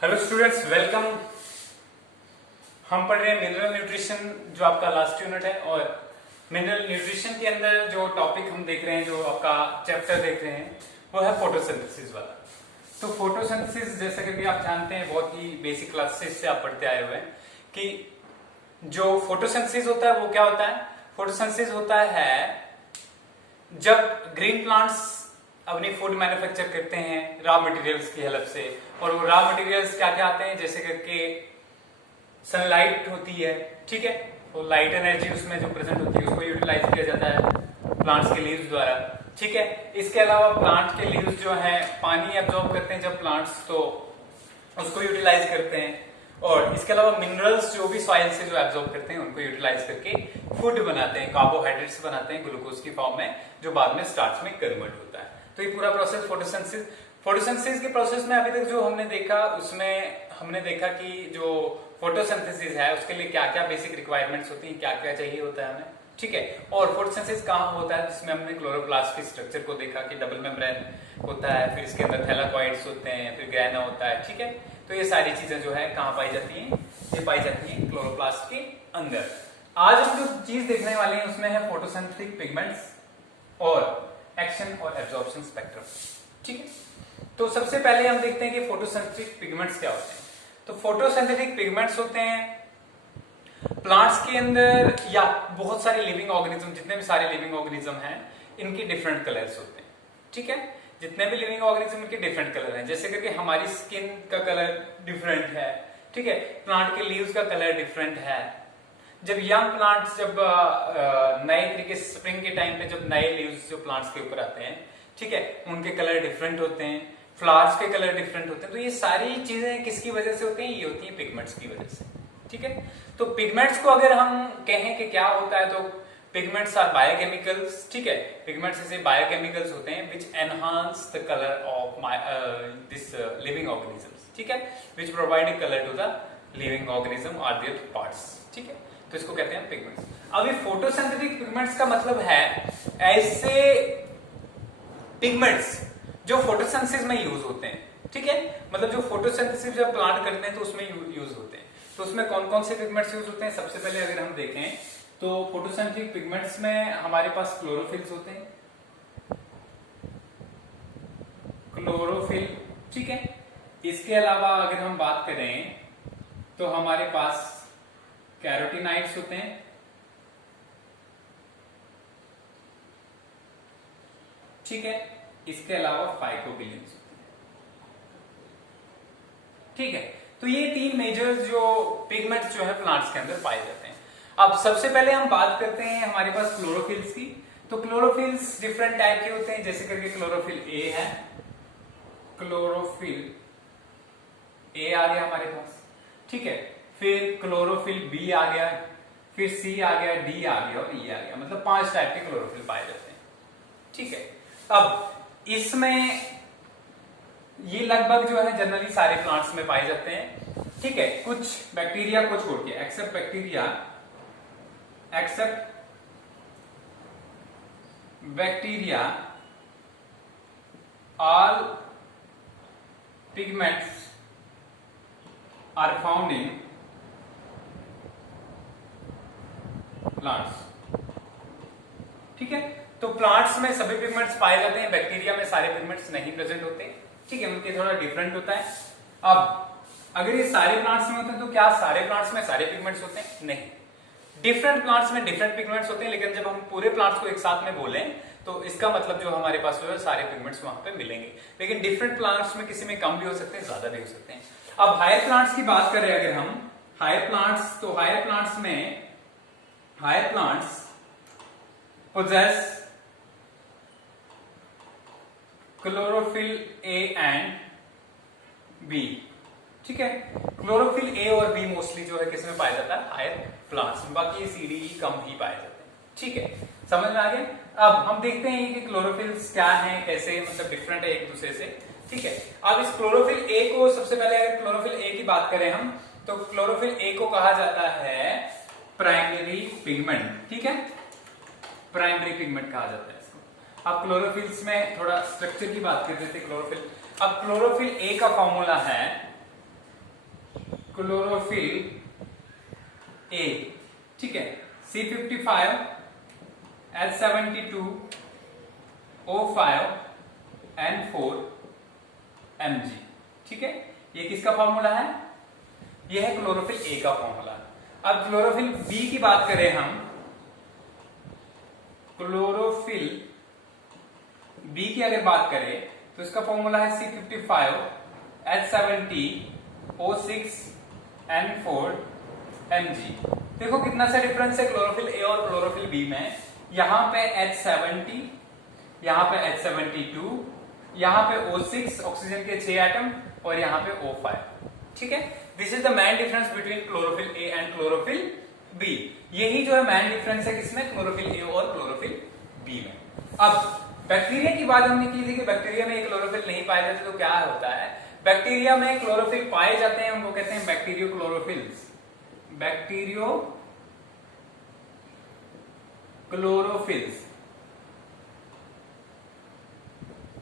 Hello students, welcome. हम पढ़ रहे हैं मिनरल न्यूट्रिशन, जो आपका लास्ट यूनिट है। और मिनरल न्यूट्रिशन के अंदर जो टॉपिक हम देख रहे हैं, जो आपका चैप्टर देख रहे हैं, वो है फोटोसिंथेसिस वाला। तो फोटोसिंथेसिस, जैसा कि आप जानते हैं, बहुत ही बेसिक क्लासेस से आप पढ़ते आए हुए हैं कि जो फोटोसिंथेसिस होता है वो क्या होता है। फोटोसिंथेसिस होता है जब ग्रीन प्लांट्स अपनी फूड मैन्युफैक्चर करते हैं रॉ मटेरियल्स की हेल्प से। और वो रॉ मटेरियल्स क्या क्या आते हैं, जैसे करके सनलाइट होती है, ठीक है, वो लाइट एनर्जी उसमें जो प्रेजेंट होती है उसको यूटिलाइज किया जाता है प्लांट्स के लीव्स द्वारा, ठीक है। इसके अलावा प्लांट के लीव्स जो है पानी एब्जॉर्ब करते हैं जब प्लांट्स, तो उसको यूटिलाइज करते हैं। और इसके अलावा मिनरल्स जो भी सॉइल से जो एब्जॉर्ब करते हैं उनको यूटिलाइज करके फूड बनाते हैं, कार्बोहाइड्रेट्स बनाते हैं ग्लूकोज की फॉर्म में, जो बाद में स्टार्च में कन्वर्ट होता है। तो ये पूरा प्रोसेस फोटोसिंथेसिस के प्रोसेस में अभी तक जो हमने देखा, उसमें हमने देखा कि जो फोटोसिंथेसिस है उसके लिए क्या क्या बेसिक रिक्वायरमेंट्स होती हैं, क्या क्या चाहिए होता है हमें, ठीक है। और फोटोसिंथेसिस कहाँ होता है, जिसमें हमने क्लोरोप्लास्ट के स्ट्रक्चर को देखा कि डबल मेम्ब्रेन होता है, फिर इसके अंदर थैलाकॉइड्स होते हैं, फिर ग्रेना होता है, ठीक है। तो ये सारी चीजें जो है कहाँ पाई जाती हैं, ये पाई जाती हैं क्लोरोप्लास्ट के अंदर। आज हम जो चीज देखने वाले हैं उसमें है फोटोसिंथेटिक पिगमेंट्स और एक्शन और एब्जॉर्प्शन स्पेक्ट्रम, ठीक है। तो सबसे पहले हम देखते हैं कि फोटोसिंथेटिक पिगमेंट्स क्या होते हैं। तो फोटोसिंथेटिक पिगमेंट्स होते हैं प्लांट्स के अंदर या बहुत सारे लिविंग ऑर्गेनिज्म, जितने भी सारे लिविंग ऑर्गेनिज्म हैं, इनके डिफरेंट कलर्स होते हैं, ठीक है। जितने भी लिविंग ऑर्गेनिज्म के डिफरेंट कलर हैं, जैसे करके हमारी स्किन का कलर डिफरेंट है, ठीक है। प्लांट के लीव्स का कलर डिफरेंट है। जब यंग प्लांट्स, जब नए तरीके से स्प्रिंग के टाइम पे जब नए लीव्स जो प्लांट्स के ऊपर आते हैं, ठीक है, उनके कलर डिफरेंट होते हैं, फ्लावर्स के कलर डिफरेंट होते हैं। तो ये सारी चीजें किसकी वजह से होती हैं, ये होती हैं पिगमेंट्स की वजह से, ठीक है। तो पिगमेंट्स को अगर हम कहें कि क्या होता है, तो पिगमेंट्स आर बायोकेमिकल्स, ठीक है। पिगमेंट्स ऐसे बायोकेमिकल्स होते हैं which enhance the colour of this living organisms, ठीक है, which provide a colour to the living organism और देयर पार्ट्स, ठीक है। तो इसको कहते हैं पिगमेंट्स। अब ये फोटोसिंथेटिक पिगमेंट्स का मतलब है ऐसे पिगमेंट्स जो फोटोसिंथेसिस में यूज होते हैं, ठीक है। मतलब जो फोटोसिंथेसिस जब प्लांट करते हैं तो उसमें यूज होते हैं। तो उसमें कौन कौन से पिगमेंट्स यूज होते हैं, सबसे पहले अगर हम देखें तो फोटोसिंथेटिक पिगमेंट्स में हमारे पास क्लोरोफिल्स होते हैं, क्लोरोफिल, ठीक है। इसके अलावा अगर हम बात करें तो हमारे पास कैरोटीनाइड्स होते हैं, ठीक है। इसके अलावा फाइकोबिलिन्स होते हैं, ठीक है। तो ये तीन मेजर जो पिगमेंट्स जो है प्लांट्स के अंदर पाए जाते हैं। अब सबसे पहले हम बात करते हैं हमारे पास क्लोरोफिल्स की। तो क्लोरोफिल्स डिफरेंट टाइप के होते हैं, जैसे करके क्लोरोफिल ए है, क्लोरोफिल ए आ गया हमारे पास, ठीक है। फिर क्लोरोफिल बी आ गया, फिर सी आ गया, डी आ गया और ई आ गया। मतलब 5 टाइप के क्लोरोफिल पाए जाते हैं, ठीक है। अब इसमें ये लगभग जो है जनरली सारे प्लांट्स में पाए जाते हैं, ठीक है। कुछ बैक्टीरिया को छोड़ के, except bacteria all pigments are found in plants, ठीक है। तो प्लांट्स में सभी पिगमेंट्स पाए जाते हैं, बैक्टीरिया में सारे पिगमेंट्स नहीं प्रेजेंट होते, ठीक है, उनके थोड़ा डिफरेंट होता है। अब अगर ये सारे प्लांट्स में होते हैं तो क्या सारे प्लांट्स में सारे पिगमेंट्स होते हैं? नहीं, डिफरेंट प्लांट्स में डिफरेंट पिगमेंट्स होते हैं। लेकिन जब हम पूरे प्लांट्स को एक साथ में बोलें तो इसका मतलब जो हमारे पास जो है सारे पिगमेंट्स वहां पे मिलेंगे। लेकिन डिफरेंट प्लांट्स में किसी में कम भी हो सकते हैं, ज्यादा भी हो सकते हैं। अब हायर प्लांट्स की बात करें अगर हम, हायर प्लांट्स, तो हायर प्लांट्स में higher plants possess chlorophyll A and B, ठीक है। क्लोरोफिल ए और बी मोस्टली जो है किसमें पाया जाता है, हायर प्लांट्स में। बाकी ये सी डी ई कम ही पाए जाते हैं, ठीक है। समझ में आ गया। अब हम देखते हैं कि क्लोरोफिल्स क्या हैं, कैसे मतलब डिफरेंट है एक दूसरे से, ठीक है। अब इस क्लोरोफिल ए को, सबसे पहले अगर क्लोरोफिल ए की बात करें हम, तो क्लोरोफिल ए को कहा जाता है प्राइमरी पिगमेंट, ठीक है। प्राइमरी पिगमेंट कहा जाता है इसको। अब क्लोरोफिल्स में थोड़ा स्ट्रक्चर की बात करते थे क्लोरोफिल। अब क्लोरोफिल ए का फॉर्मूला है क्लोरोफिल ए, ठीक है, C55 H72 O5 N4 Mg, ठीक है। ये किसका फॉर्मूला है? ये है क्लोरोफिल ए का फॉर्मूला। अब क्लोरोफिल बी की बात करें हम, क्लोरोफिल बी की अगर बात करें तो इसका फॉर्मूला है C55 H70 O6 N4 Mg। देखो कितना सा डिफरेंस है क्लोरोफिल ए और क्लोरोफिल बी में। यहां पे H70, यहां पे H72, यहां पे O6 ऑक्सीजन के 6 एटम और यहां पे O5, ठीक है। This is the main difference between chlorophyll A and chlorophyll B. यही जो है मेन डिफरेंस है किसमें? क्लोरोफिल ए और क्लोरोफिल बी में। अब बैक्टीरिया की बात हमने की थी कि बैक्टीरिया में क्लोरोफिल नहीं पाए जाते, तो क्या होता है? बैक्टीरिया में क्लोरोफिल पाए जाते हैं, उनको कहते हैं बैक्टीरियो क्लोरोफिल्स, बैक्टीरियो क्लोरोफिल्स,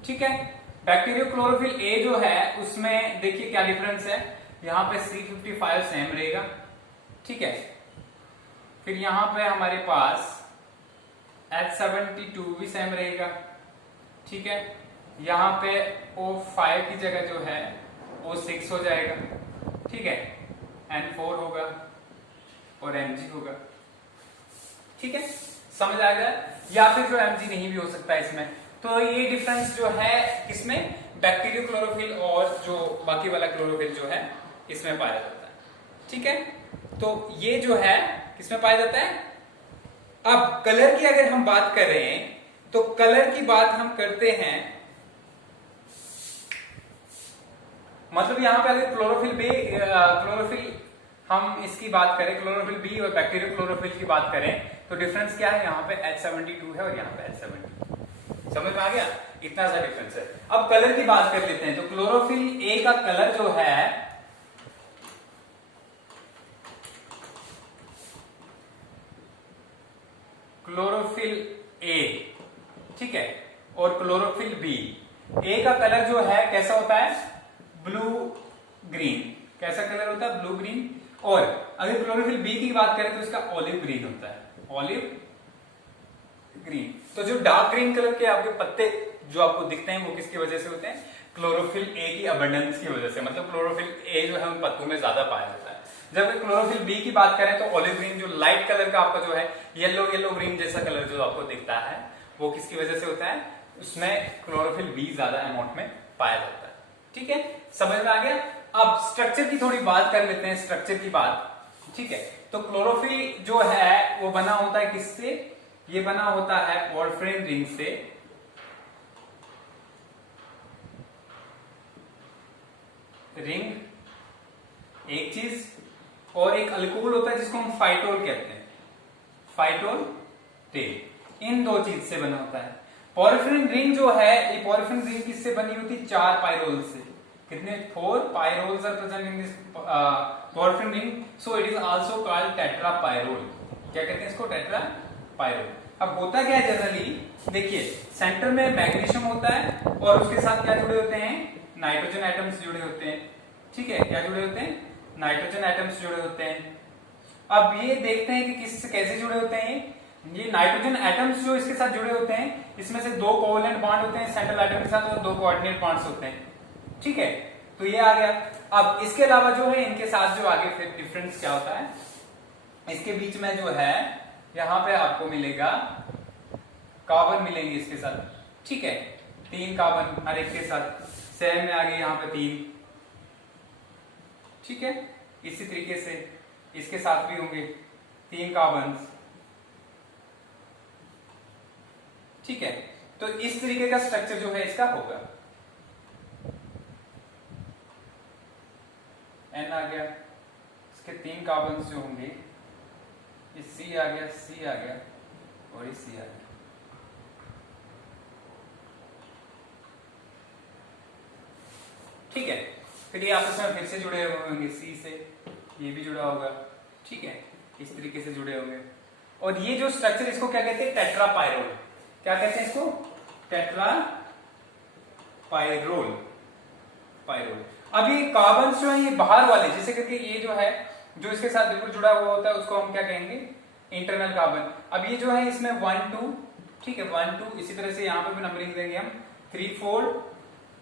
ठीक है। बैक्टीरियो क्लोरोफिल ए जो है उसमें देखिए क्या डिफरेंस है। यहां पे C55 सेम रहेगा, ठीक है। फिर यहां पे हमारे पास H72 भी सेम रहेगा, ठीक है। यहां पे O5 की जगह जो है O6 हो जाएगा, ठीक है। N4 होगा और Mg होगा, ठीक है। समझ आ गया? या फिर जो Mg नहीं भी हो सकता है इसमें। तो ये डिफरेंस जो है किसमें? बैक्टीरियो क्लोरोफिल और जो बाकी वाला क्लोरोफिल जो है इसमें पाया जाता है, ठीक है। तो ये जो है किसमें पाया जाता है? अब कलर की अगर हम बात करें तो कलर की बात हम करते हैं, मतलब यहां पे अगर क्लोरोफिल हम इसकी बात करें, क्लोरोफिल बी और बैक्टीरियो क्लोरोफिल की बात करें तो डिफरेंस क्या है? यहाँ पे H72 है और यहाँ पे H72। समझ में आ गया? इतना सा डिफरेंस है। अब कलर की बात कर लेते हैं। तो क्लोरोफिल ए का कलर जो है क्लोरोफिल ए, ठीक है, और क्लोरोफिल बी, ए का कलर जो है कैसा होता है? Blue green. कैसा कलर होता है? Blue green. और अगर क्लोरोफिल बी की बात करें तो इसका ऑलिव ग्रीन होता है, ऑलिव ग्रीन। तो जो डार्क ग्रीन कलर के आपके पत्ते जो आपको दिखते हैं वो किसकी वजह से होते हैं? क्लोरोफिल ए की अबंडेंस की वजह से। मतलब क्लोरोफिल ए जो है उन पत्तों में ज्यादा पाया जाता है। जब क्लोरोफिल बी की बात करें तो ऑलिव ग्रीन, जो लाइट कलर का आपका जो है येलो ग्रीन जैसा कलर जो आपको दिखता है वो किसकी वजह से होता है? उसमें क्लोरोफिल बी ज्यादा अमाउंट में पाया जाता है, ठीक है। समझ में आ गया? अब स्ट्रक्चर की थोड़ी बात कर लेते हैं, स्ट्रक्चर की बात, ठीक है। तो क्लोरोफिल जो है वो बना होता है किससे? ये बना होता है पॉरफिरिन रिंग से, रिंग एक चीज, और एक अल्कोहल होता है जिसको हम फाइटोल कहते हैं, फाइटोल तेल। इन दो चीज से बना होता है। पॉरफिरिन रिंग जो है, ये पॉरफिरिन रिंग किससे बनी होती है? 4 पायरोल से। कितने? 4 pyrroles are present in this porphyrin ring, so it is also called tetrapyrrole. क्या कहते हैं इसको? टेट्रापायरोल। अब होता क्या है जनरली, देखिए सेंटर में मैग्नीशियम होता है और उसके साथ क्या जुड़े होते हैं? नाइट्रोजन एटम्स जुड़े होते हैं, ठीक है। क्या जुड़े होते हैं? नाइट्रोजन एटम्स जुड़े होते हैं। अब ये देखते हैं कि किससे कैसे जुड़े होते हैं। ये नाइट्रोजन एटम्स जो इसके साथ जुड़े होते हैं, इसमें से 2 कोवलेंट बॉन्ड होते हैं सेंट्रल एटम के साथ और 2 कोऑर्डिनेट बॉन्ड्स होते हैं, ठीक है। तो ये आ गया। अब इसके अलावा जो है इनके साथ जो आगे फिर डिफरेंस क्या होता है, इसके बीच में जो है यहां पे आपको मिलेगा कार्बन मिलेंगे इसके साथ, ठीक है। 3 कार्बन हर एक के साथ, सेम में आगे यहां पे 3, ठीक है। इसी तरीके से इसके साथ भी होंगे 3 कार्बन, ठीक है। तो इस तरीके का स्ट्रक्चर जो है इसका होगा। एन आ गया, इसके 3 कार्बन जो होंगे, ये सी आ गया, सी आ गया और ये सी आ गया, ठीक है। फिर ये आपस में फिर से जुड़े हुए होंगे, सी से ये भी जुड़ा होगा, ठीक है। इस तरीके से जुड़े होंगे। और ये जो स्ट्रक्चर, इसको क्या कहते हैं? टेट्रापायरोल। क्या कहते हैं इसको? टेट्रापायरोल, पायरोल। अब ये कार्बन जो है ये बाहर वाले, जैसे करके ये जो है जो इसके साथ बिल्कुल जुड़ा हुआ होता है उसको हम क्या कहेंगे, इंटरनल कार्बन। अब ये जो है इसमें 1 2, ठीक है 1 2, इसी तरह से यहाँ पे भी नंबरिंग देंगे हम 3 4,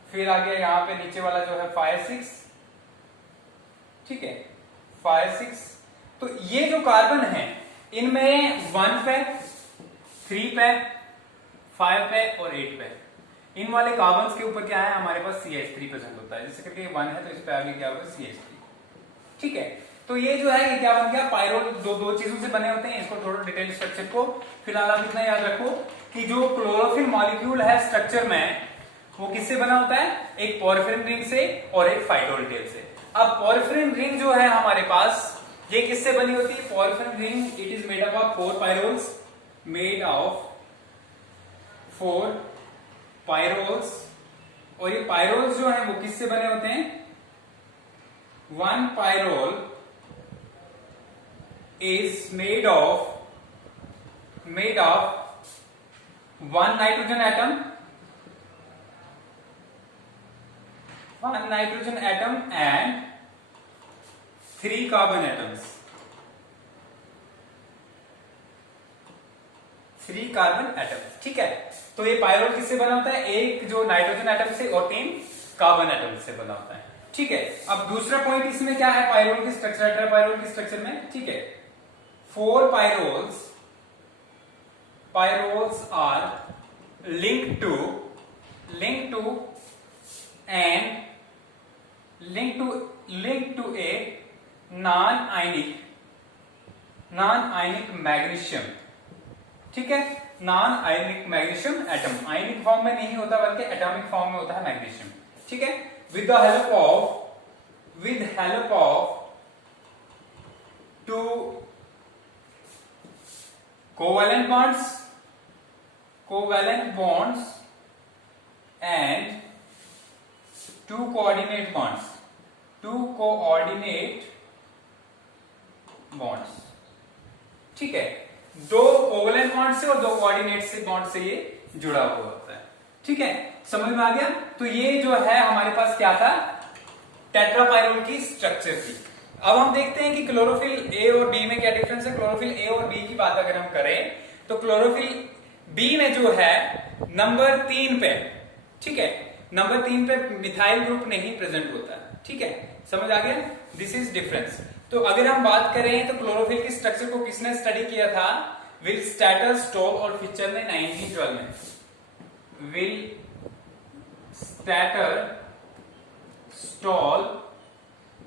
फिर आ गया यहाँ पे नीचे वाला जो है 5 6, ठीक है 5 6। तो ये जो कार्बन है इनमें 1 पे, 3 पे, 5 पे और 8 पे, इन वाले कार्बन्स के ऊपर क्या है हमारे पास CH3 प्रेजेंट होता है। जैसे करके 1 है तो इस पे आगे क्या होगा CH3, ठीक है। तो ये जो है ये क्या बन गया, पायरोल दो चीजों से बने होते हैं। इसको थोड़ा डिटेल स्ट्रक्चर को फिलहाल आप इतना याद रखो कि जो क्लोरोफिल मॉलिक्यूल है स्ट्रक्चर में वो किससे बना होता है, एक पॉरफिरिन रिंग से और एक फाइटोल टेल से। अब पॉरफिरिन रिंग जो है हमारे पास ये किससे बनी होती है, porphyrin ring it is made up of 4 pyrroles, made of 4 pyrroles. और ये पायरोल्स जो है वो किससे बने होते हैं, 1 pyrrole is made of 1 nitrogen atom, 1 nitrogen atom and 3 carbon atoms, 3 carbon atoms, ठीक है। तो ये पायरोल किससे बना होता है, एक जो नाइट्रोजन एटम से और 3 कार्बन एटम से बना होता है, ठीक है। अब दूसरा पॉइंट इसमें क्या है, पायरोल की स्ट्रक्चर, टेट्रापायरोल की स्ट्रक्चर में, ठीक है 4 pyrroles are linked to a non ionic magnesium, ठीक है, non ionic magnesium atom. Ionic form में नहीं होता बल्कि एटॉमिक फॉर्म में होता है मैग्नीशियम, ठीक है। with help of 2 covalent bonds and 2 coordinate bonds, ठीक है। 2 कोवलेंट बॉन्ड से और 2 कोऑर्डिनेट से बॉन्ड से ये जुड़ा हुआ होता है, ठीक है। समझ में आ गया। तो ये जो है हमारे पास क्या था, टेट्रापायरोल की स्ट्रक्चर थी। अब हम देखते हैं कि क्लोरोफिल ए और बी में क्या डिफरेंस है। क्लोरोफिल ए और बी की बात अगर हम करें तो क्लोरोफिल बी में जो है नंबर 3 पे, ठीक है, नंबर 3 पे मिथाइल ग्रुप नहीं प्रेजेंट होता, ठीक है। समझ आ गया, दिस इज डिफरेंस। तो अगर हम बात करें तो क्लोरोफिल की स्ट्रक्चर को किसने स्टडी किया था, विल स्टैटर, स्टॉल और फिचर ने 1912 में। Will stator, stall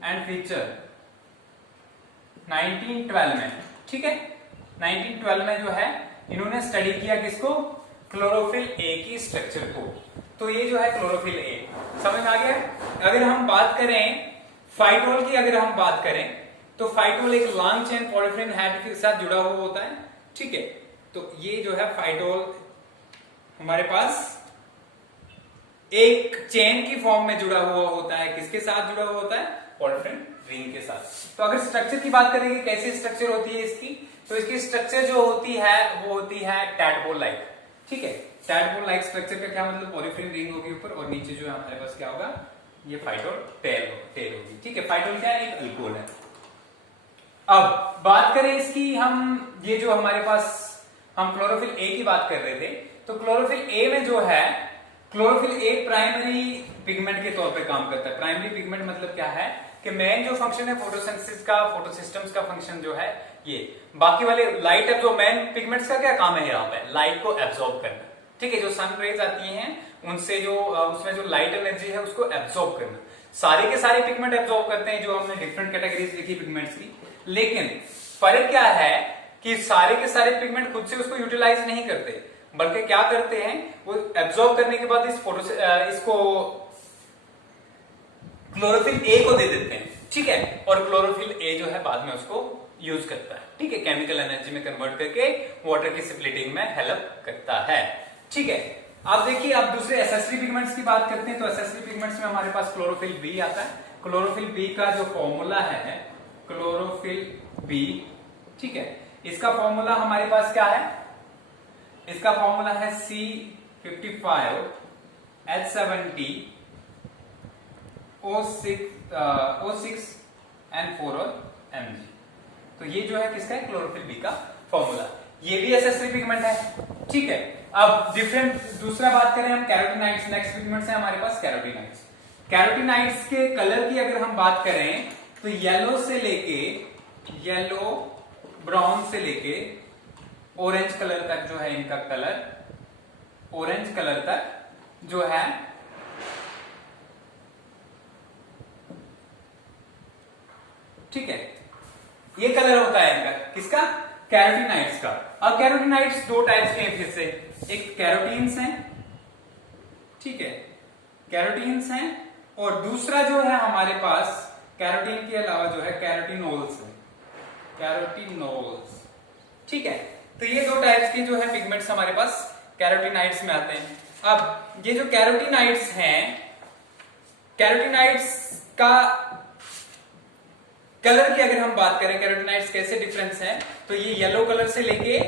and feature 1912 में, ठीक है। 1912 में जो है इन्होंने स्टडी किया किसको, क्लोरोफिल ए की स्ट्रक्चर को। तो ये जो है क्लोरोफिल ए, समझ में आ गया। अगर हम बात करें फाइटोल की, अगर हम बात करें तो फाइटोल एक लॉन्ग चेन पॉलीफिलिन हेड के साथ जुड़ा हुआ होता है, ठीक है। तो ये जो है फाइटोल हमारे पास एक चेन की फॉर्म में जुड़ा हुआ होता है, किसके साथ जुड़ा हुआ होता है, पॉलीफिलिन रिंग के साथ। तो अगर स्ट्रक्चर की बात करेंगे कैसी स्ट्रक्चर होती है इसकी, तो इसकी स्ट्रक्चर जो होती है वो होती है टैडपोल लाइक, ठीक है। टैडपोल लाइक स्ट्रक्चर का क्या मतलब, पॉलीफिलिन रिंग होगी ऊपर और नीचे जो है हमारे पास क्या होगा, ये फाइटोल टेल होगी, ठीक है। फाइटोल क्या है, एक अल्कोहल है। अब बात करें इसकी, हम ये जो हमारे पास हम क्लोरोफिल ए की बात कर रहे थे, तो क्लोरोफिल ए में जो है, क्लोरोफिल ए प्राइमरी पिगमेंट के तौर पे काम करता है। प्राइमरी पिगमेंट मतलब क्या है कि मेन जो फंक्शन है फोटोसिंथेसिस का, फोटोसिस्टम्स का फंक्शन जो है ये, बाकी वाले लाइट अब जो मेन पिगमेंट्स का क्या काम है यहाँ पे, लाइट को एब्सॉर्ब करना, ठीक है। जो सन रेज आती हैं उनसे जो उसमें जो लाइट एनर्जी है उसको एब्सॉर्ब करना। सारे के सारे पिगमेंट एब्सॉर्ब करते हैं जो हमने डिफरेंट कैटेगरीज लिखी पिगमेंट्स की, लेकिन फर्क क्या है कि सारे के सारे पिगमेंट खुद से उसको यूटिलाइज नहीं करते, बल्कि क्या करते हैं वो एब्सॉर्ब करने के बाद इसको क्लोरोफिल ए को दे देते हैं, ठीक है। और क्लोरोफिल ए जो है बाद में उसको यूज करता है, ठीक है, केमिकल एनर्जी में कन्वर्ट करके वाटर की स्प्लिटिंग में हेल्प करता है, ठीक है। अब देखिए, अब दूसरे एसेसरी पिगमेंट्स की बात करते हैं। तो एसेसरी पिगमेंट्स में हमारे पास क्लोरोफिल बी आता है। क्लोरोफिल बी का जो फॉर्मूला है, क्लोरोफिल बी, ठीक है, इसका फॉर्मूला हमारे पास क्या है, इसका फॉर्मूला है C55H70 O6N4 और Mg। तो ये जो है किसका है, क्लोरोफिल बी का फॉर्मूला। ये भी एसेसरी पिगमेंट है, ठीक है। अब डिफरेंट दूसरा बात करें हम कैरोटीनाइड्स, नेक्स्ट पिगमेंट्स है हमारे पास कैरोटीनाइड्स। कैरोटीनाइड्स के कलर की अगर हम बात करें तो येलो से लेके, येलो ब्राउन से लेके ऑरेंज कलर तक जो है इनका कलर, ऑरेंज कलर तक जो है ठीक है, ये कलर होता है इनका, किसका, कैरोटीनाइड्स का। अब कैरोटीनाइड्स दो टाइप्स के हैं फिर से, एक कैरोटीन्स हैं, ठीक है, कैरोटीन्स हैं, और दूसरा जो है हमारे पास कैरोटीन के अलावा जो है कैरोटीनोल्स है, कैरोटीनोल्स, ठीक है। तो ये दो टाइप्स के जो है पिगमेंट्स हमारे पास कैरोटीनाइड्स में आते हैं। अब ये जो कैरोटीनाइड्स हैं, कैरोटीनाइड्स का कलर की अगर हम बात करें, कैरोटीनाइड्स कैसे डिफरेंस है, तो ये येलो कलर से लेके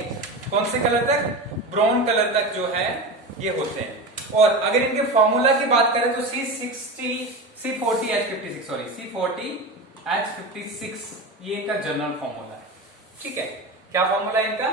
कौन से कलर तक, ब्राउन कलर तक जो है ये होते हैं। और अगर इनके फॉर्मूला की बात करें तो C40H56 सॉरी C40H56 ये इनका जनरल फॉर्मूला है, ठीक है। क्या फॉर्मूला है इनका,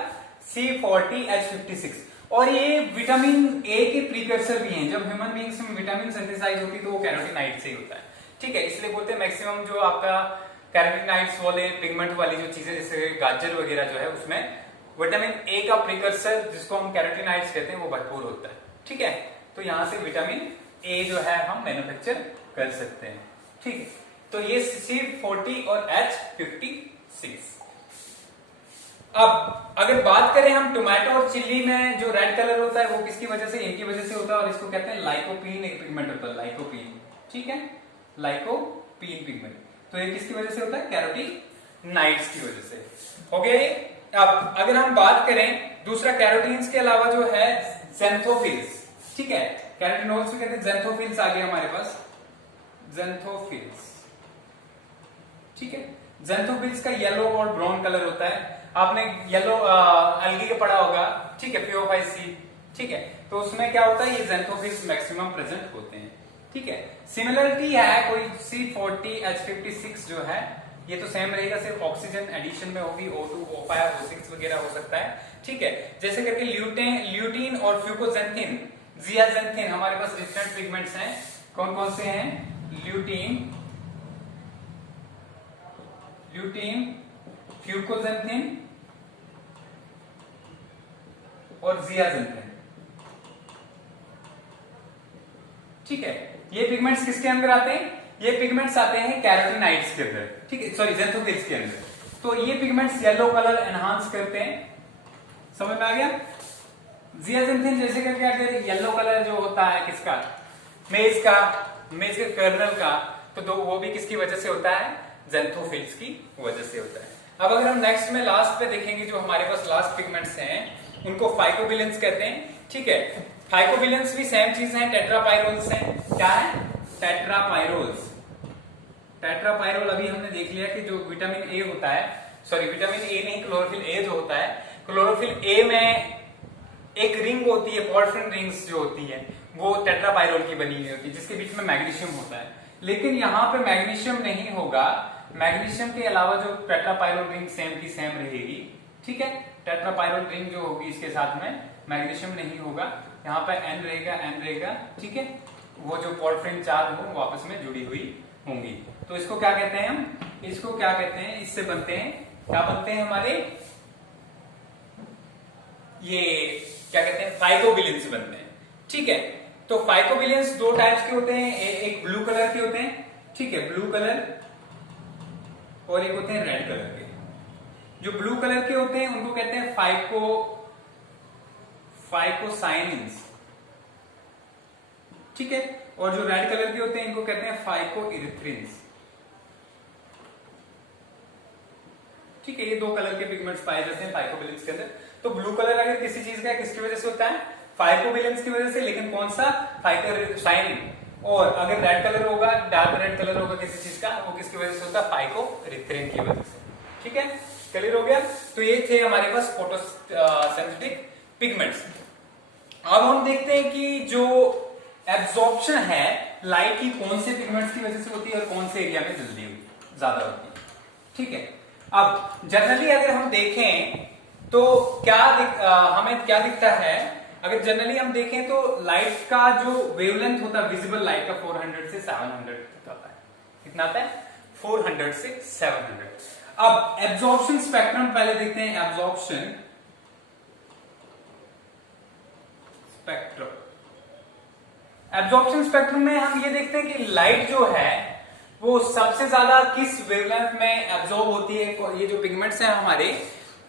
C40H56। और ये विटामिन ए के प्रीकर्सर भी हैं। जब ह्यूमन बीइंग्स में विटामिन सिंथेसाइज होती है तो वो कैरोटीनाइड से ही होता है, ठीक है। इसलिए बोलते हैं मैक्सिमम जो आपका कैरोटीनाइड्स वाले पिगमेंट वाली जो चीजें जैसे गाजर वगैरह जो है उसमें विटामिन ए का प्रीकर्सर जिसको हम कैरोटीनाइड्स कहते हैं वो भरपूर होता है, ठीक है। तो यहां से विटामिन ए जो है हम मैन्युफैक्चर कर सकते हैं, ठीक है। तो ये C40 और H56। अब अगर बात करें हम टोमेटो और चिल्ली में जो रेड कलर होता है वो किसकी वजह से, इनकी वजह से होता है, और इसको कहते हैं लाइकोपीन, एक पिगमेंट होता है लाइकोपीन, ठीक है, लाइकोपीन पिगमेंट। तो ये किसकी वजह से होता है, कैरोटीनाइड्स की वजह से, हो गया ये। अब अगर हम बात करें दूसरा कैरोटीन्स के अलावा जो है ज़ैंथोफिल्स, ठीक है, कैरोटीनोल्स भी कहते हैं, ज़ैंथोफिल्स आ गए हमारे पास, ज़ैंथोफिल्स, ठीक है। ज़ैंथोफिल्स का येलो और ब्राउन कलर होता है। आपने येलो एल्गी का पढ़ा होगा, ठीक है, PO5C, ठीक है। तो उसमें क्या होता है, ये ज़ैंथोफिल्स मैक्सिमम प्रेजेंट होते हैं, ठीक है। सिमिलरिटी है कोई C40H56 जो है ये तो सेम रहेगा, सिर्फ ऑक्सीजन एडिशन में होगी, O2, O5, O6 वगैरह हो सकता है, ठीक है। जैसे करके ल्यूटीन और फ्यूकोजेंथिन, जियाजेंथिन, हमारे पास डिफरेंट पिगमेंट्स हैं। कौन कौन से हैं, ल्यूटीन, फ्यूकोजेंथिन और जियाजेंथिन, ठीक है। ये पिगमेंट्स किसके अंदर आते हैं, ये पिगमेंट्स आते हैं कैरोटीनाइड्स के अंदर, ठीक है, सॉरी ज़ैंथोफिल्स के अंदर। तो ये पिगमेंट्स येलो कलर एनहांस करते हैं, समझ में आ गया। जियाजेंथिन जैसे करके अगर येलो कलर जो होता है किसका, मेज के कर्नल का, तो वो भी किसकी वजह से होता है, ज़ैंथोफिल्स की वजह से होता है। अब अगर हम नेक्स्ट में लास्ट पे देखेंगे, जो हमारे पास लास्ट पिगमेंट्स हैं उनको फाइकोबिलेंस कहते हैं, ठीक है। फाइकोबिलेंस भी सेम चीज है, टेट्रापाइरोल्स हैं। क्या है, टेट्रापाइरोल्स। टेट्रापाइरोल अभी हमने देख लिया कि जो विटामिन ए होता है, सॉरी विटामिन ए नहीं, क्लोरोफिल ए जो होता है, क्लोरोफिल ए में एक रिंग होती है, पोर्फिरिन रिंग्स जो होती है वो टेट्रापाइरोल की बनी हुई होती है, जिसके बीच में मैग्नीशियम होता है। लेकिन यहाँ पे मैग्नीशियम नहीं होगा, मैग्नीशियम के अलावा जो टेट्रापाइरोल रिंग सेम की सेम रहेगी, ठीक है। टेट्रापाइरोल रिंग जो होगी इसके साथ में मैग्नीशियम नहीं होगा, यहाँ पे N रहेगा, ठीक है। वो जो पोर्फिरिन चार्ज हो वापस में जुड़ी हुई होंगी। तो इसको क्या कहते हैं हम, इसको क्या कहते हैं, इससे बनते हैं, क्या बनते हैं हमारे, ये क्या कहते हैं, फाइकोबिलेंस बनते हैं, ठीक है। तो फाइकोबिलेंस दो टाइप्स के होते हैं, एक ब्लू कलर के होते हैं, ठीक है, ब्लू कलर, और एक होते हैं रेड कलर के। जो ब्लू कलर के होते हैं उनको कहते हैं फाइकोसाइनिन्स, ठीक है। और जो रेड कलर के होते हैं इनको कहते हैं फाइकोइरिथ्रिन्स, ठीक है। ये दो कलर के पिगमेंट्स पाए जाते हैं फाइकोबिलेंस के अंदर। तो ब्लू कलर अगर किसी चीज का किसकी वजह से होता है, फाइकोबिलेंस की वजह से, लेकिन कौन सा, फाइकोसाइनिन। और अगर रेड कलर होगा, डार्क रेड कलर होगा किसी चीज का, वो किसकी वजह से होता है, फाइकोइरिथ्रिन की वजह से, ठीक है। क्लियर हो गया। तो ये थे हमारे पास फोटोसिंथेटिक पिगमेंट्स। अब हम देखते हैं कि जो एब्जॉर्प्शन है लाइट की कौन से पिगमेंट्स की वजह से होती है और कौन से एरिया में जल्दी ज्यादा होती है। ठीक है, अब जनरली अगर हम देखें तो हमें क्या दिखता है, अगर जनरली हम देखें तो लाइट का जो वेवलेंथ होता है विजिबल लाइट का 400 से 700 तक आता है। कितना आता है? 400 से 700। अब एब्जॉर्प्शन स्पेक्ट्रम पहले देखते हैं। एब्जॉर्प्शन स्पेक्ट्रम, एब्जॉर्प्शन स्पेक्ट्रम में हम ये देखते हैं कि लाइट जो है वो सबसे ज्यादा किस वेवलेंथ में एब्जॉर्ब होती है। ये जो पिगमेंट्स हैं हमारे,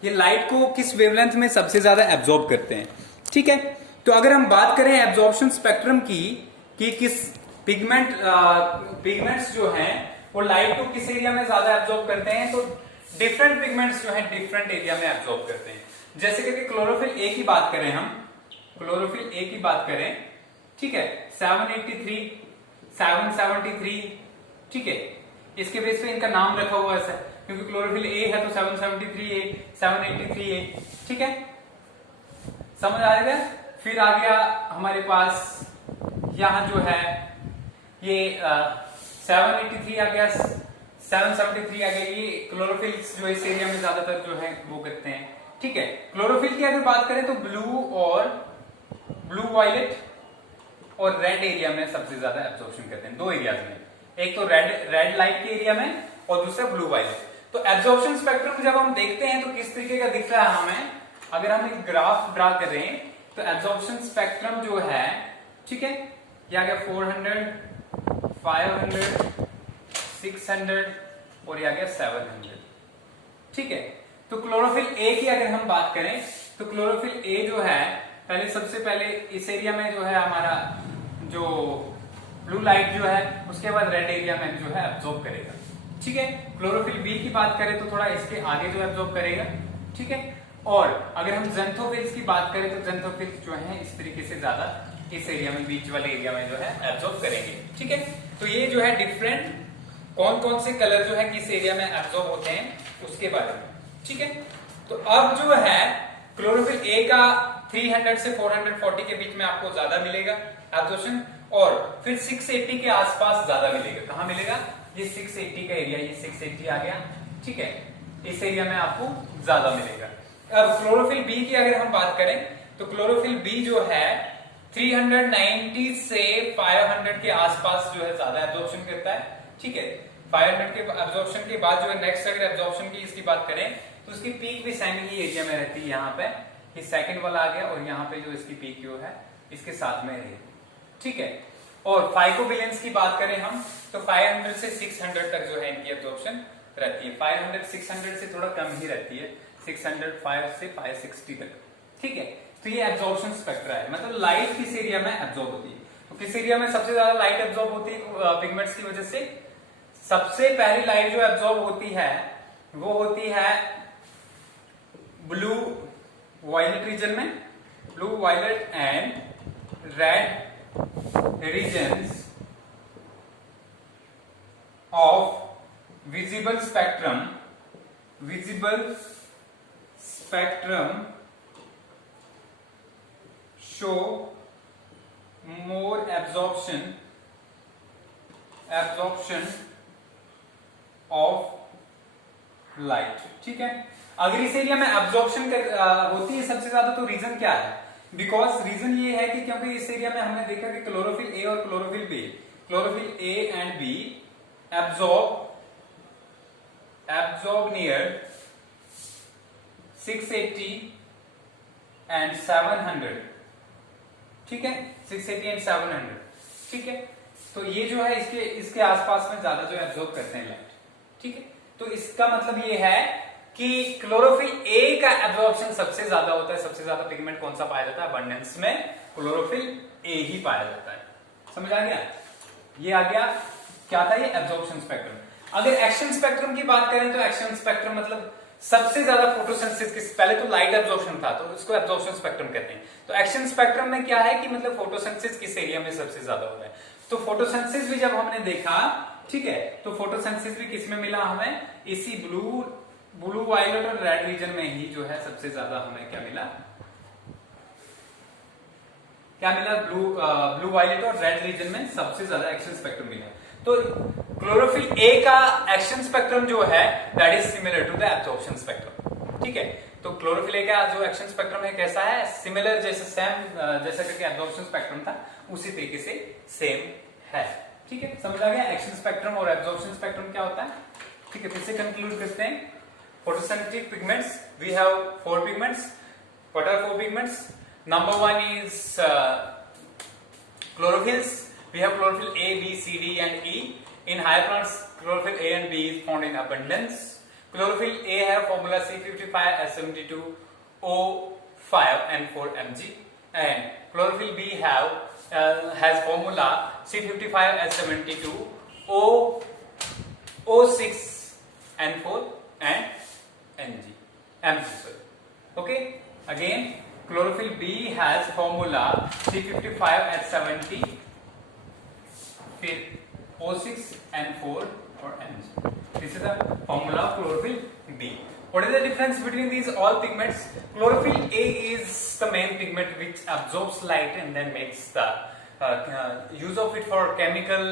ये लाइट को किस वेवलेंथ में सबसे ज्यादा एब्जॉर्ब करते हैं। ठीक है, तो अगर हम बात करें एब्जॉर्प्शन स्पेक्ट्रम की कि किस पिगमेंट्स जो हैं वो लाइट को किस एरिया में ज्यादा एब्जॉर्ब करते हैं, तो डिफरेंट पिगमेंट्स जो हैं डिफरेंट एरिया में एब्जॉर्ब करते हैं। जैसे कि क्लोरोफिल ए की बात करें, हम क्लोरोफिल ए की बात करें, ठीक है, 783, 773, ठीक है, इसके बेस पे इनका नाम रखा हुआ है क्योंकि क्लोरोफिल ए है तो 773 ए, 783 ए। ठीक है, समझ आ गया। फिर आ गया हमारे पास यहां जो है ये 783 आ गया, 773 आ गया। ये क्लोरोफिल जो इस एरिया में ज्यादातर जो है वो करते हैं। ठीक है, क्लोरोफिल की अगर बात करें तो ब्लू वायलेट और रेड एरिया में सबसे ज्यादा एब्जॉर्प्शन करते हैं। दो एरियाज में, एक तो रेड लाइट के एरिया में और दूसरा ब्लू वायलेट। तो एब्जॉर्प्शन स्पेक्ट्रम जब हम देखते हैं तो किस तरीके का दिख रहा है हमें, अगर हम एक ग्राफ ड्रा करें तो एब्जॉर्प्शन स्पेक्ट्रम जो है, ठीक है, ये आ गया 400, 500, 600 और ये आ गया 700। ठीक है, तो क्लोरोफिल ए की अगर हम बात करें तो क्लोरोफिल ए जो है सबसे पहले इस एरिया में जो है हमारा जो ब्लू लाइट जो है उसके बाद रेड एरिया में जो है एब्जॉर्ब करेगा। ठीक है, क्लोरोफिल बी की बात करें तो थोड़ा इसके आगे जो एब्जॉर्ब करेगा। ठीक है, और अगर हम ज़ेंथोफिल्स की बात करें तो ज़ेंथोफिल्स जो है इस तरीके से ज्यादा इस एरिया में, बीच वाले एरिया में जो है एब्जॉर्ब करेंगे। ठीक है, तो ये जो है डिफरेंट कौन कौन से कलर जो है किस एरिया में एब्जॉर्ब होते हैं उसके बारे में। ठीक है, तो अब जो है क्लोरोफिल ए का 300 से 440 के बीच में आपको ज्यादा मिलेगा एब्जॉर्प्शन, और फिर 680 के आसपास ज्यादा मिलेगा। कहां मिलेगा? ये 680 का एरिया, ये 680 आ गया। ठीक है, इस एरिया में आपको ज्यादा मिलेगा। अब क्लोरोफिल बी की अगर हम बात करें तो क्लोरोफिल बी जो है 390 से 500 के आसपास जो है ज्यादा एब्जॉर्प्शन करता है। ठीक है, 500 के एब्जॉर्प्शन के बाद जो है नेक्स्ट अगर एब्जॉर्प्शन की इसकी बात करें तो उसकी पीक भी सेम ही एरिया में रहती है। यहाँ पे ये सेकंड वाला आ गया और यहाँ पे जो इसकी पीक जो है इसके साथ में रहेगी। ठीक है, और फाइकोबिलेंस की बात करें हम तो 500 से 600 तक जो है इनकी एब्जॉर्प्शन रहती है। 500 600 से थोड़ा कम ही रहती है, 605 से 560 तक। ठीक है, तो ये एब्जॉर्प्शन स्पेक्ट्रा है, मतलब लाइट किस एरिया में एब्जॉर्ब होती है। तो किस एरिया में सबसे ज्यादा लाइट एब्जॉर्ब होती है पिगमेंट्स की वजह से? सबसे पहली लाइट जो एब्जॉर्ब होती है वो होती है ब्लू वायलेट रीजन में, blue violet and red regions of visible spectrum show more absorption of light. ठीक है, अगर इस एरिया में एब्जॉर्प्शन होती है सबसे ज्यादा तो रीजन क्या है? बिकॉज रीजन ये है कि क्योंकि इस एरिया में हमने देखा कि क्लोरोफिल ए और chlorophyll B, chlorophyll A and B absorb near 680 and 700। ठीक है, 680 एंड 700। ठीक है, तो ये जो है इसके आसपास में ज्यादा जो एब्जॉर्ब करते हैं लाइट। ठीक है, तो इसका मतलब ये है कि क्लोरोफिल ए का एब्जॉर्प्शन सबसे ज्यादा होता है। सबसे ज्यादा पिगमेंट कौन सा पाया जाता है? अबंडेंस में क्लोरोफिल ए ही पाया जाता है। समझ आ गया? ये आ गया क्या था? ये एब्जॉर्प्शन स्पेक्ट्रम। अगर एक्शन स्पेक्ट्रम की बात करें तो एक्शन स्पेक्ट्रम मतलब सबसे ज्यादा फोटोसिंथेसिस, पहले तो लाइट एब्जॉर्प्शन था तो इसको एब्जॉर्प्शन स्पेक्ट्रम कहते हैं। तो एक्शन स्पेक्ट्रम में क्या है कि मतलब फोटोसिंथेसिस किस एरिया में सबसे ज्यादा हो रहा है। तो फोटोसिंथेसिस भी जब हमने देखा, ठीक है, तो फोटोसिंथेसिस भी किस में मिला हमें? इसी ब्लू वायलेट और रेड रीजन में ही जो है सबसे ज्यादा हमें क्या मिला? क्या मिला, ब्लू वायलेट और रेड रीजन में सबसे ज्यादा एक्शन स्पेक्ट्रम मिला। तो क्लोरोफिल ए का एक्शन स्पेक्ट्रम जो है that is similar to the absorption spectrum. ठीक है, तो क्लोरोफिल ए का जो एक्शन स्पेक्ट्रम है कैसा है, सिमिलर, जैसे सेम जैसा करके एब्जॉर्प्शन स्पेक्ट्रम था उसी तरीके से सेम है। ठीक है, समझ आ गया एक्शन स्पेक्ट्रम और एब्जॉर्प्शन स्पेक्ट्रम क्या होता है। ठीक है, फिर से कंक्लूड करते हैं। Photosynthetic pigments, we have 4 pigments. What are 4 pigments? Number 1 is chlorophylls. We have chlorophyll A, B, C, D, and E. In higher plants, chlorophyll A and B is found in abundance. Chlorophyll A have formula C55S72O5 and 4Mg, and chlorophyll B has formula C55S72O6 and 4 and Mg. Okay, again. Chlorophyll B has formula C55H70, फिर O6 and 4 or Mg. This is the formula of chlorophyll B. What is the difference between these all pigments? Chlorophyll A is the main pigment which absorbs light and then makes the use of it for chemical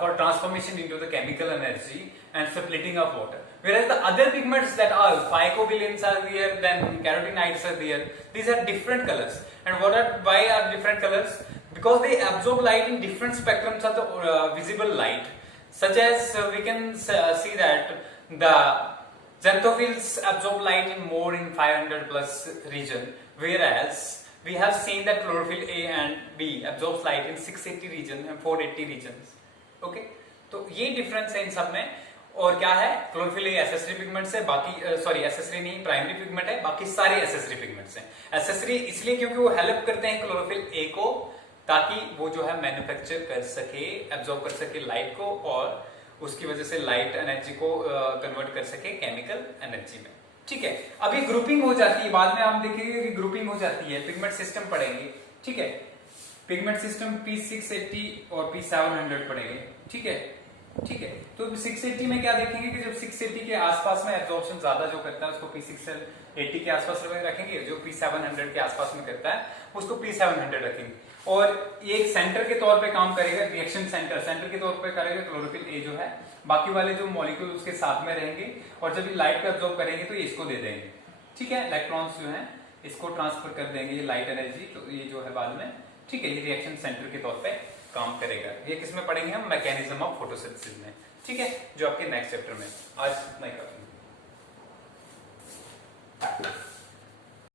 for transformation into the chemical energy and splitting of water. Whereas the other pigments that are phycobilins are there, then carotenoids are there. These are different colors. And why are different colors? Because they absorb light in different spectrums of the visible light. Such as we can see that the xanthophylls absorb light in more in 500 plus region, whereas we have seen that chlorophyll A and B absorbs light in 680 region and 480 regions. Okay, तो ये difference है इन सब में। और क्या है, chlorophyll accessory pigments है, बाकी सॉरी एसेसरी नहीं, प्राइमरी पिगमेंट है, बाकी सारे एसेसरी पिगमेंट्स हैं। एसेसरी इसलिए क्योंकि वो हेल्प करते हैं क्लोरोफिल ए को, ताकि वो जो है मैन्युफैक्चर कर सके, एब्जॉर्ब कर सके लाइट को, और उसकी वजह से लाइट एनर्जी को कन्वर्ट कर सके केमिकल एनर्जी में। ठीक है, अभी ग्रुपिंग हो जाती है, बाद में हम देखेंगे कि ग्रुपिंग हो जाती है, पिगमेंट सिस्टम पढ़ेंगे। ठीक है, पिगमेंट सिस्टम P680 और P700 पढ़ेंगे। ठीक है, ठीक है, तो 680 में क्या देखेंगे कि जब 680 के आसपास में एब्जॉर्प्शन ज्यादा जो करता है उसको P680 के आसपास रखेंगे, जो P700 के आसपास में करता है उसको P700 रखेंगे। और ये एक सेंटर के तौर पे काम करेगा, रिएक्शन सेंटर के तौर पे करेगा क्लोरोफिल ए जो है, बाकी वाले जो मॉलिक्यूल उसके साथ में रहेंगे, और जब ये लाइट को एब्जॉर्ब करेंगे तो ये इसको दे देंगे। ठीक है, इलेक्ट्रॉन्स जो है इसको ट्रांसफर कर देंगे ये लाइट एनर्जी, तो ये जो है बाद में, ठीक है, ये रिएक्शन सेंटर के तौर पे काम करेगा। ये किसमें पढ़ेंगे हम, मैकेनिज्म ऑफ फोटोसिंथेसिस में। ठीक है, जो आपके नेक्स्ट चैप्टर में। आज इतना ही काफी।